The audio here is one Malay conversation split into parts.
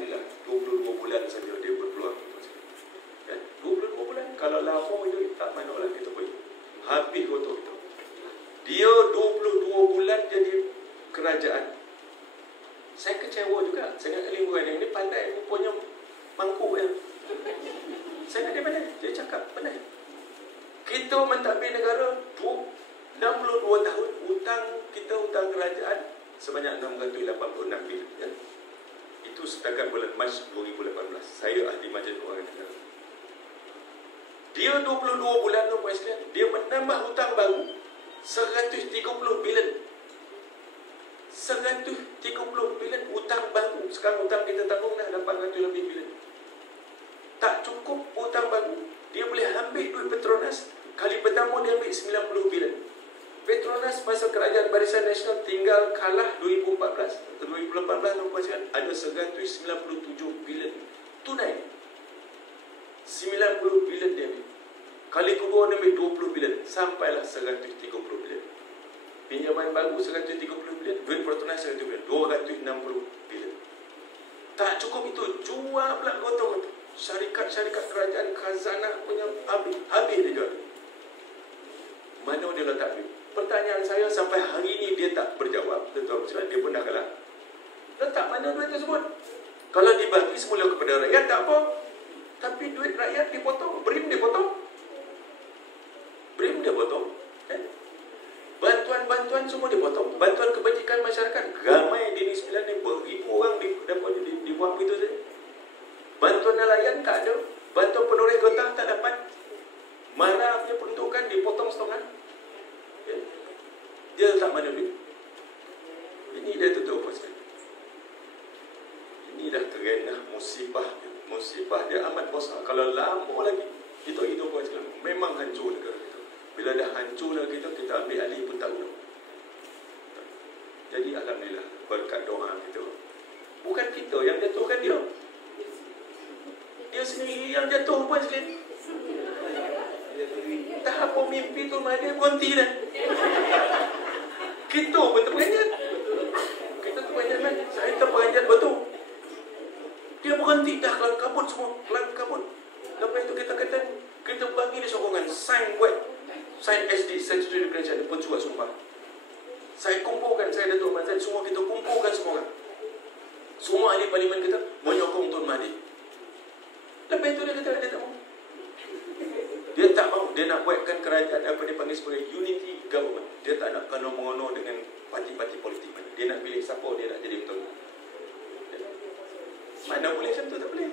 Alhamdulillah 22 bulan saja dia berpeluang. Kan? 22 bulan kalau lama itu tak manalah kita pergi. Habis kotor itu. Dia 22 bulan jadi kerajaan. Saya kecewa juga. Saya ingat Lim Guan ini pandai rupanya mangkuk ya. Saya ingat dia pandai. Dia cakap pandai. Kita mentadbir negara 62 tahun. Hutang kerajaan sebanyak 686 bilion. Ya. Itu setakat bulan Mac 2018. Saya ahli Majlis Kewangan Negara. Dia 22 bulan tu puan sekalian, dia menambah hutang baru 130 bilion. 130 bilion hutang baru. Sekarang hutang kita tanggung dah 800 lebih bilion. Tak cukup hutang baru. Dia boleh ambil duit Petronas. Kali pertama dia ambil 90 bilion. Petronas masa kerajaan Barisan Nasional tinggal kalah 2014. 2018 ada 197 bilion tunai. 90 bilion dia ambil. Kali kedua dia ambil 20 bilion. Sampailah 130 bilion. Pinjaman baru 130 bilion. Duit Petronas 130 bilion. 260 bilion. Tak cukup itu. Jual pula gotong. Syarikat-syarikat kerajaan khazanah punya habis dia jual. Mana dia letak duit? Pertanyaan saya sampai hari ini dia tak berjawab. Betul, dia pun dah kalah. Letak mana duit tersebut? Kalau dibagi semula kepada rakyat tak apa. Tapi duit rakyat dipotong. BRIM dipotong. BRIM dia potong. Bantuan-bantuan semua dipotong. Bantuan kebajikan masyarakat. Ramai di Negeri Sembilan ni beribu orang dibuang begitu saja. Bantuan nelayan tak ada. Bantuan penoreh getah tak dapat. Mara punya peruntukan dipotong setengah. Dia letak mana duit? Ini dah tutup apa sekali. Ini dah keren dah musibah. Musibah dia amat besar. Kalau lama lagi kita hidup apa sekali. Memang hancur negara kita. Bila dah hancur negara kita, kita ambil alih pun tak guna. Jadi alhamdulillah berkat doa kita. Bukan kita yang jatuhkan dia. Dia sendiri yang jatuh pun sekali. Tahap pemimpi tu dia konti dah. Kita pun terperanjat. Kita terperanjat kan. Saya terperanjat betul. Dia berhenti dah kelang kabut semua. Kelang kabut. Lepas itu kita kata, kita bagi dia sokongan. Sign web. Sign SD. Statutory Declaration. Pejuat sumpah. Saya kumpulkan. Saya Datuk Mazlan. Semua kita kumpulkan semua orang. Semua ahli parlimen kita menyokong Tun Mahathir. Lepas itu dia kata, dia tak mau. Dia tak mau. Dia nak buatkan kerajaan apa dia panggil sebagai unity government. Dia tak nak kena-mengono dengan parti-parti politik mana. Dia nak pilih siapa dia nak jadi betul. Mana boleh macam tu, tak boleh.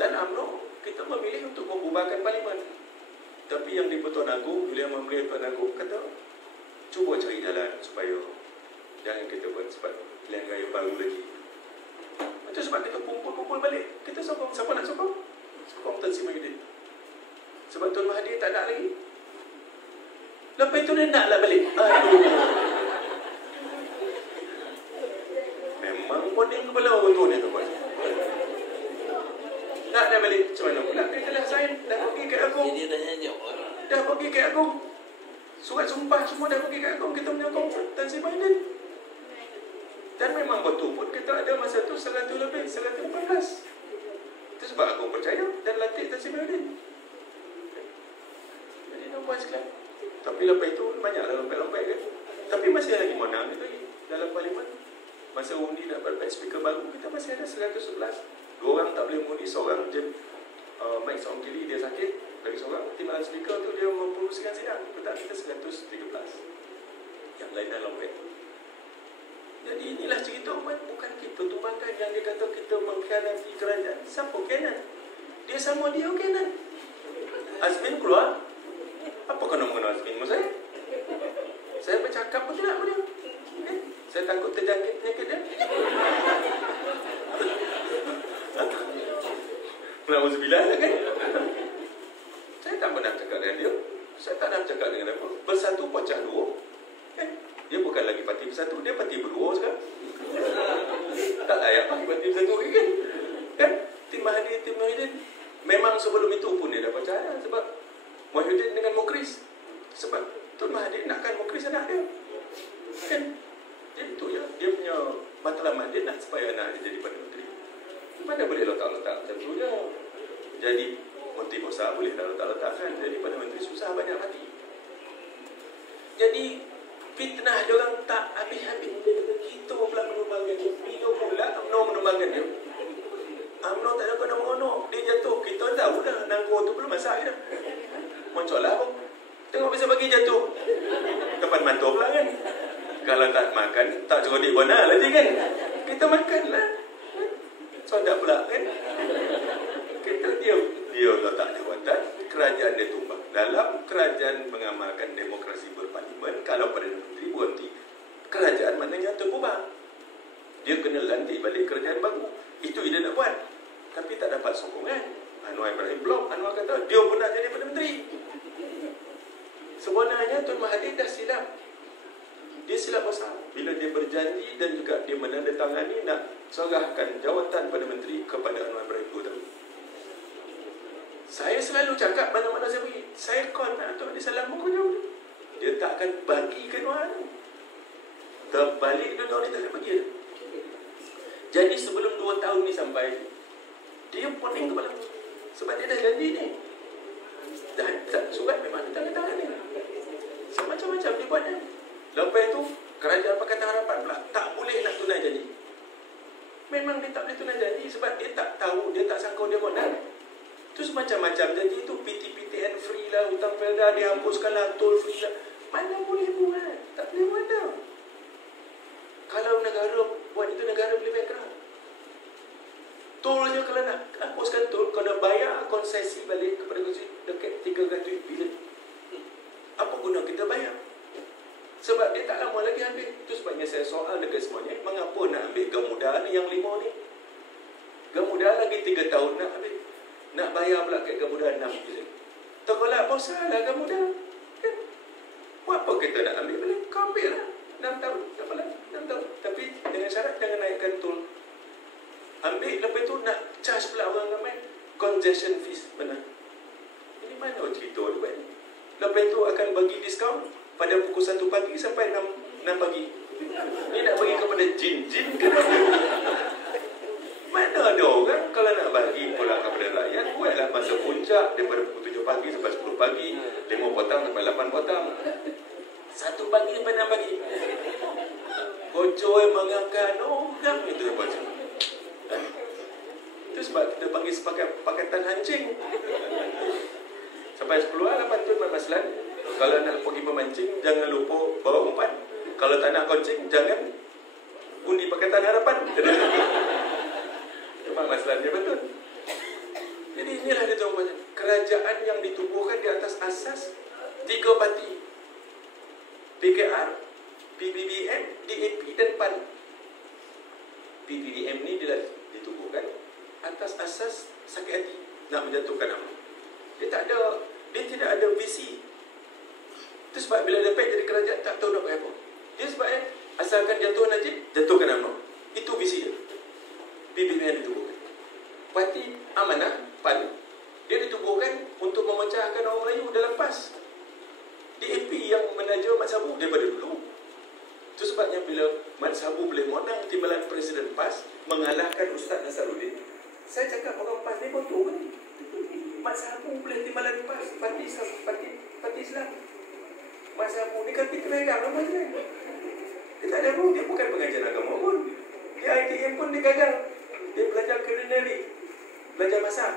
Dan UMNO kita memilih untuk membubarkan parlimen. Tapi yang di Pertuan Agong, Yang Mulia Pertuan Agong kata, cuba cari jalan supaya jangan kita buat sebab pilihan raya baru lagi. Macam sebab kita kumpul-kumpul balik. Kita sokong. Siapa nak sokong? Sokong Tan Sri Mahyudin. Sebab Tun Mahathir tak nak lagi. Lepas itu dia naklah balik. Memang poding kepala orang tu ni tu. Nak dah balik. Macam mana pula? Dia telah sign. Dah pergi ke Agong. Dah pergi ke Agong. Surat sumpah semua dah pergi ke Agong. Kita menyokong Tan Sri Mahyudin. Dan memang betul pun kita ada masa tu 100 lebih, 118. Itu sebab Agong percaya dan latih Tan Sri Mahyudin. Jadi nampak sekalian. Tapi lepas itu banyaklah lompat-lompat kan. Tapi masih lagi menang itu dalam parlimen. Masa undi nak dapat speaker baru, kita masih ada 111. 2 orang tak boleh mengundi, seorang je Mike Songkili dia sakit, lagi seorang timbalan speaker tu dia mempromosikan sidang. Betul kita 113. Yang lain dah lompat. Jadi inilah cerita umat. Bukan kita tumpangkan yang dia kata kita mengkhianati kerajaan. Siapa khianat? Dia sama dia khianat. Azmin keluar. Apa kena mengenal Azmin dengan saya? Saya bercakap pun tidak dengan dia. Saya takut terjangkit penyakit dia. Alhamdulillah kan? Saya tak pernah cakap dengan dia. Saya tak pernah cakap dengan apa. Bersatu pecah dua. Dia bukan lagi parti bersatu, dia parti berdua sekarang. Tak layak pakai parti bersatu lagi kan? Kan? Tim Mahyudin. Memang sebelum itu pun dia dah percaya. Sebab Mahyudin dengan Mukhriz. Sebab Tun Mahathir nakkan Mukhriz anak dia. Kan? Jadi itu je. dia punya matlamat dia nak supaya anak dia jadi Perdana Menteri. Mana boleh letak-letak tentunya. Jadi menteri besar boleh dah letak-letakkan. Jadi Perdana Menteri susah banyak mati. Jadi fitnah dia orang tak habis-habis. Kita pula menumbangkan dia. Bila pula UMNO menumbangkan dia. UMNO tak ada kena-mengona. Dia jatuh. Kita tahu dah. Nanggur tu belum masak dah. Muncul lah pun. Tengok bisa bagi jatuh. Kapan mata pula kan. Kalau tak makan, tak cerodik benar lagi kan. Kita makan lah. Sodak pula kan. Kita dia letak jawatan. Kerajaan dia tumbang. Dalam kerajaan mengamalkan demokrasi berparlimen, kalau Perdana Menteri berhenti, kerajaan maknanya terbubar. Dia kena lantik balik kerajaan baru. Itu dia nak buat. Tapi tak dapat sokongan. Anwar Ibrahim blok. Anwar kata, dia pun nak jadi Perdana Menteri. Sebenarnya Tun Mahathir dah silap. Dia silap besar. Bila dia berjanji dan juga dia menandatangani nak serahkan jawatan Perdana Menteri kepada Anwar Ibrahim 2 tahun. Saya selalu cakap mana-mana saya pergi, saya call nak Tok Salam pun jauh. Dia tak akan bagikan orang. Terbalik dunia ni tak akan bagi. Jadi sebelum 2 tahun ni sampai, dia poning kepala. Sebab dia dah janji ni. Dan surat memang dia tangan ni. Macam-macam dia buat ni. Lepas tu, kerajaan Pakatan Harapan pula tak boleh nak tunai janji. Memang dia tak boleh tunai janji sebab dia tak tahu, dia tak sangka dia menang. Terus macam-macam janji tu, PTPTN free lah, hutang Felda dihapuskan lah, tol free lah. Mana boleh buat? Tak boleh buat tau. Kalau negara buat itu, negara boleh bankrupt. Tol je kalau nak hapuskan tol, kena bayar konsesi balik kepada konsumen dekat 300 bilion. Apa guna kita bayar? Sebab dia tak lama lagi ambil. Itu sebabnya saya soal dekat semuanya, mengapa nak ambil Gamuda ni yang 5 ni? Gamuda lagi 3 tahun nak ambil. Nak bayar pula kat Gamuda 6 bilion. Terkolak apa salah Gamuda? Kan? Apa kita nak ambil balik? Kau ambil lah. 6 tahun. Apalah 6 tahun. Tapi dengan syarat jangan naikkan tol. Ambil, lepas tu nak charge pula orang ramai. Congestion fees. Benar. Ini mana cerita tu kan? Lepas tu akan bagi diskaun pada pukul 1 pagi sampai 6 pagi. Ni nak bagi kepada jin-jin ke apa? Mana ada orang kalau nak bagi pula kepada rakyat, buatlah masa puncak daripada pukul 7 pagi sampai 10 pagi, 5 petang sampai 8 petang. 1 pagi sampai 6 pagi. Kocoi mengangkat orang itu yang baca. Itu sebab kita panggil pakatan hancing. Sampai 10 lah pantun Maslan. Kalau nak pergi memancing, jangan lupa bawa umpan. Kalau tak nak koncing, jangan undi Pakatan Harapan. Memang Maslan dia betul. Jadi inilah dia tuan kerajaan yang ditubuhkan di atas asas 3 parti. PKR, PBBM, DAP dan PAN. PBBM ni ditubuhkan atas asas sakit hati nak menjatuhkan UMNO. Dia tidak ada visi. Itu sebab bila dapat jadi kerajaan tak tahu nak buat apa. Dia sebabnya asalkan jatuh Najib, jatuhkan UMNO. Itu visi dia. PBBM ditubuhkan. Parti Amanah, PAN, dia ditubuhkan untuk memecahkan orang Melayu dalam PAS. DAP yang menaja Mat Sabu daripada dulu. Itu sebabnya bila Mat Sabu boleh menang timbalan Presiden PAS mengalahkan Ustaz Nasaruddin, saya cakap orang PAS ni bodoh kan? Mat Sabu boleh timbalan PAS, parti Islam. Mat Sabu ni kan pintu pegang apa kan? Dia tak ada pun, dia bukan pengajar agama pun. Dia ITM pun dia gagal. Dia belajar culinary, belajar masak.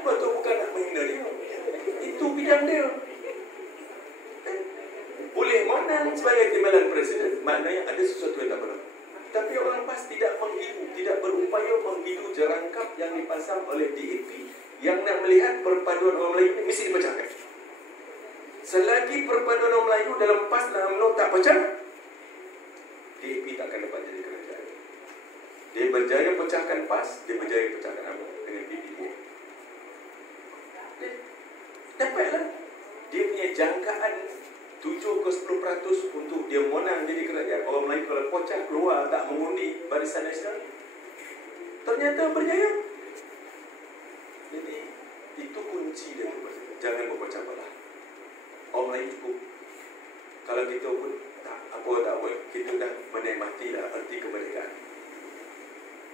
Betul bukan nak menghina dia. Itu bidang dia. Boleh menang sebagai timbalan Presiden, maknanya ada sesuatu yang tak benar. Tapi orang PAS tidak menghidu, tidak berupaya menghidu jerangkap yang dipasang oleh DAP yang nak melihat perpaduan orang Melayu ini mesti dipecahkan. Selagi perpaduan orang Melayu dalam PAS dan UMNO tak pecah, DAP tak akan dapat jadi kerajaan. Dia berjaya pecahkan PAS, dia berjaya pecahkan UMNO dengan PBB. Dapatlah. Dia punya jangkaan 7 ke 10% untuk dia menang jadi kerajaan. Orang Melayu kalau pecah keluar tak mengundi Barisan Nasional, ternyata berjaya. Jadi itu kunci dia. Jangan berpecah belah. Orang Melayu cukup. Kalau kita pun tak buat kita dah menikmati arti kemerdekaan.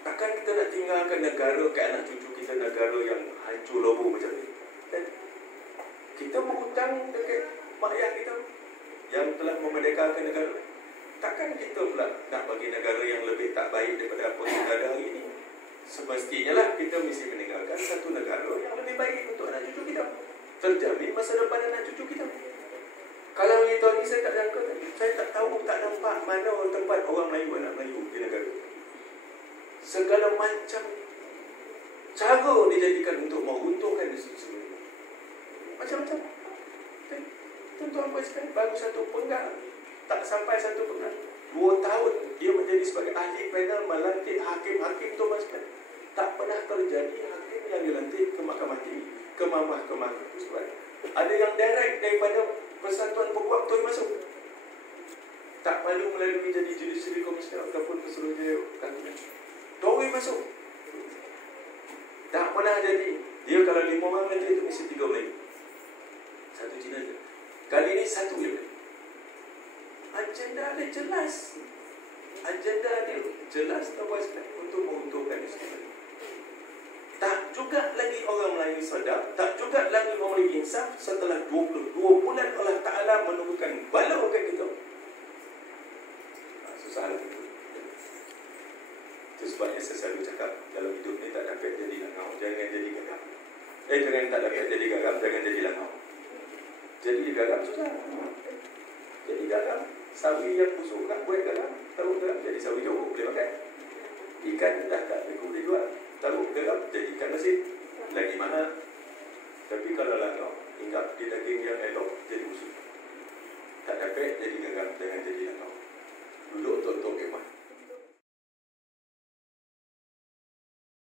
Takkan kita nak tinggalkan negara ke anak cucu kita, negara yang hancur lebur macam ni. Dan kita berhutang dekat mak ayah kita yang telah memerdekakan negara. Takkan kita pula nak bagi negara yang lebih tak baik daripada apa yang ada hari ini. Semestinya lah kita mesti meninggalkan satu negara yang lebih baik untuk anak cucu kita, terjamin masa depan anak cucu kita. Kalau itu ni saya tak jangka, saya tak tahu, tak nampak mana tempat orang Melayu, anak Melayu di negara. Segala macam cara dijadikan untuk menguntungkan sesuatu. Macam-macam. Tuan-tuan puan sekalian, baru satu penggal, tak sampai satu penggal, 2 tahun dia menjadi sebagai ahli panel melantik hakim-hakim tuan sekalian. Tak pernah terjadi hakim yang dilantik ke mahkamah tinggi, ke mahkamah konstitusi. Ada yang direct daripada Persatuan Peguam tu masuk. Tak perlu melalui jadi judiciary commissioner ataupun Pesuruhjaya Kantoran. Doi masuk. Tak pernah jadi. Dia kalau 5 orang menteri itu mesti 3 Melayu. 1 Cina je. Kali ini 1 je. Agenda dia jelas. Agenda dia jelas untuk menguntungkan Islam. Tak juga lagi orang Melayu sedar, tak juga lagi orang Melayu insaf setelah 22 bulan Allah Ta'ala menurunkan bala kat kita. Susah lah itu. Itu sebabnya saya selalu cakap, dalam hidup ni tak dapat jadi langau, jangan jadi gagam. Jangan tak dapat jadi gagam, jangan jadi langau. Jadi gagam susah. Jadi gagam, sawi yang busuk nak buat gagam, tahu gagam jadi sawi jauh boleh makan. Ikan dah tak beku dijual, tahu gagam jadi ikan asin, lagi mahal. Tapi kalau langau, hinggap di daging yang elok jadi busuk. Tak dapat jadi gagam, jangan jadi langau.